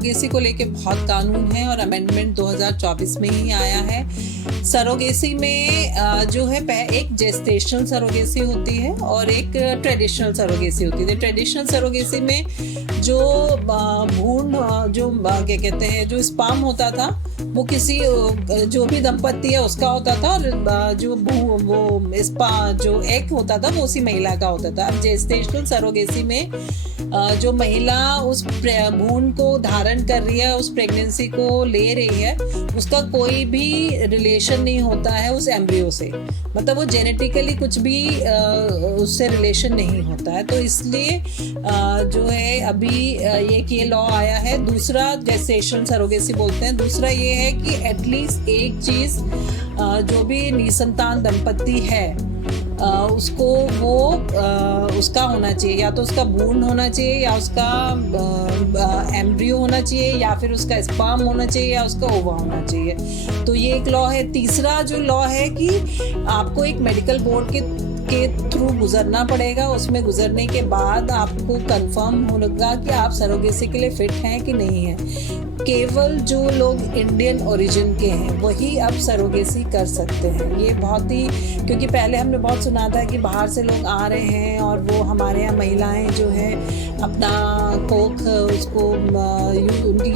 Surrogacy को लेके बहुत कानून है और अमेंडमेंट 2024 में ही आया है। सरोगेसी में जो है एक जेस्टेशनल सरोगेसी होती है और एक ट्रेडिशनल सरोगेसी होती है। ट्रेडिशनल सरोगेसी में जो भ्रूण जो क्या कहते हैं जो स्पर्म होता था वो किसी जो भी दंपत्ति है उसका होता था और जो जो एग होता था वो उसी महिला का होता था। अब जेस्टेशनल सरोगेसी में जो महिला उस भ्रूण को धारण कर रही है, उस प्रेगनेंसी को ले रही है, उसका कोई भी रिलेशन नहीं होता है उस एम्ब्रियो से, मतलब वो जेनेटिकली कुछ भी उससे रिलेशन नहीं होता है। तो इसलिए जो है अभी ये लॉ आया है। दूसरा जेस्टेशनल सरोगेसी बोलते हैं। दूसरा ये है कि एटलीस्ट एक चीज़ जो भी निसंतान दंपत्ति है उसको वो उसका होना चाहिए, या तो उसका भ्रूण होना चाहिए या उसका एम्ब्रियो होना चाहिए या फिर उसका स्पर्म होना चाहिए या उसका ओवा होना चाहिए। तो ये एक लॉ है। तीसरा जो लॉ है कि आपको एक मेडिकल बोर्ड के थ्रू गुजरना पड़ेगा। उसमें गुजरने के बाद आपको कंफर्म होगा कि आप सरोगेसी के लिए फिट हैं कि नहीं हैं। केवल जो लोग इंडियन ओरिजिन के हैं वही अब सरोगेसी कर सकते हैं। ये बहुत ही, क्योंकि पहले हमने बहुत सुना था कि बाहर से लोग आ रहे हैं और वो हमारे यहाँ महिलाएं जो है अपना कोख उसको उनकी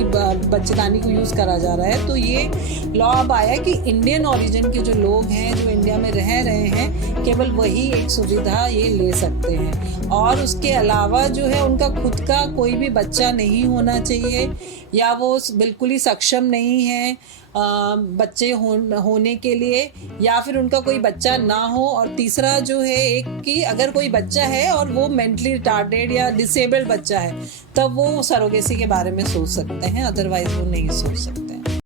बच्चेदानी को यूज़ करा जा रहा है। तो ये लॉ अब आया कि इंडियन ओरिजिन के जो लोग हैं जो इंडिया में रह रहे हैं केवल वही एक सुविधा ये ले सकते हैं। और उसके अलावा जो है उनका खुद का कोई भी बच्चा नहीं होना चाहिए या वो बिल्कुल ही सक्षम नहीं है बच्चे होने के लिए, या फिर उनका कोई बच्चा ना हो। और तीसरा जो है एक कि अगर कोई बच्चा है और वो मेंटली रिटार्डेड या डिसेबल्ड बच्चा है तब वो सरोगेसी के बारे में सोच सकते हैं, अदरवाइज वो नहीं सोच सकते।